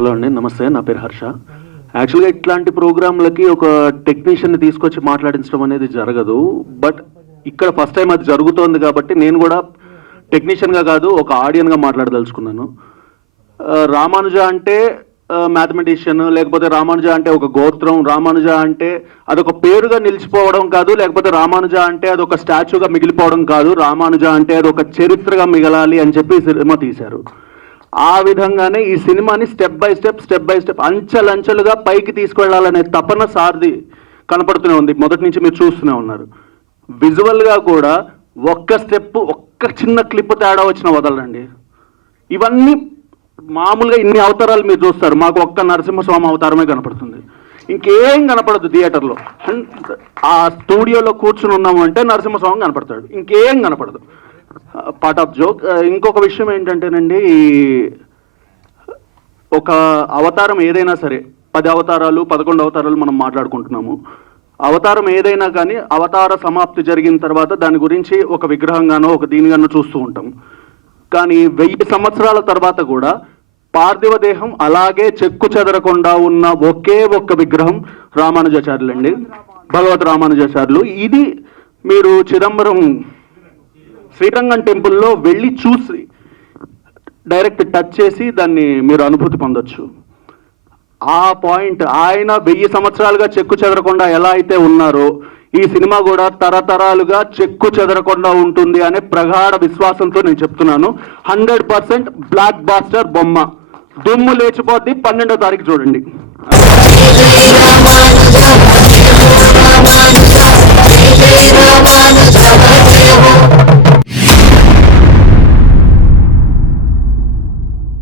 Hello అండి, నమస్తే. నా పేరు హర్ష. యాక్చువల్గా ఇట్లాంటి ప్రోగ్రాంలకి ఒక టెక్నీషియన్ని తీసుకొచ్చి మాట్లాడించడం అనేది జరగదు. బట్ ఇక్కడ ఫస్ట్ టైం అది జరుగుతోంది కాబట్టి నేను కూడా టెక్నీషియన్గా కాదు, ఒక ఆడియన్గా మాట్లాడదలుచుకున్నాను. రామానుజ అంటే మ్యాథమెటిషియన్, లేకపోతే రామానుజ అంటే ఒక గోత్రం, రామానుజ అంటే అదొక పేరుగా నిలిచిపోవడం కాదు, లేకపోతే రామానుజ అంటే అదొక స్టాచ్యూగా మిగిలిపోవడం కాదు, రామానుజ అంటే అదొక చరిత్రగా మిగలాలి అని చెప్పి సినిమా తీశారు. ఆ విధంగానే ఈ సినిమాని స్టెప్ బై స్టెప్ అంచెలంచెలుగా పైకి తీసుకెళ్లాలనే తపన సార్ది కనపడుతూనే ఉంది. మొదటి నుంచి మీరు చూస్తూనే ఉన్నారు. విజువల్గా కూడా ఒక్క చిన్న క్లిప్ తేడా వచ్చిన వదలండి. ఇవన్నీ మామూలుగా ఇన్ని అవతారాలు మీరు చూస్తారు, మాకు ఒక్క నరసింహస్వామి అవతారమే కనపడుతుంది, ఇంకేం కనపడదు థియేటర్లో. ఆ స్టూడియోలో కూర్చుని ఉన్నాము అంటే నరసింహస్వామి కనపడతాడు, ఇంకేం కనపడదు. Part of joke. ఇంకొక విషయం ఏంటంటేనండి, ఒక అవతారం ఏదైనా సరే, 10 అవతారాలు 11 అవతారాలు మనం మాట్లాడుకుంటున్నాము. అవతారం ఏదైనా కానీ అవతార సమాప్తి జరిగిన తర్వాత దాని గురించి ఒక విగ్రహంగానో ఒక దీనిగానో చూస్తూ ఉంటాం. కానీ 1000 సంవత్సరాల తర్వాత కూడా పార్థివ దేహం అలాగే చెక్కు చెదరకుండా ఉన్న ఒక్క విగ్రహం రామానుజాచార్యులండి, భగవత్ రామానుజాచార్యులు. ఇది మీరు చిదంబరం శ్రీరంగం టెంపుల్లో వెళ్ళి చూసి డైరెక్ట్ టచ్ చేసి దాన్ని మీరు అనుభూతి పొందొచ్చు. ఆ పాయింట్, ఆయన 1000 సంవత్సరాలుగా చెక్కు చెదరకుండా ఎలా అయితే ఉన్నారో ఈ సినిమా కూడా తరతరాలుగా చెక్కు చెదరకుండా ఉంటుంది అనే ప్రగాఢ విశ్వాసంతో నేను చెప్తున్నాను. 100% బ్లాక్ బాస్టర్ బొమ్మ, దుమ్ము లేచిపోద్ది. 12వ తారీఖు చూడండి.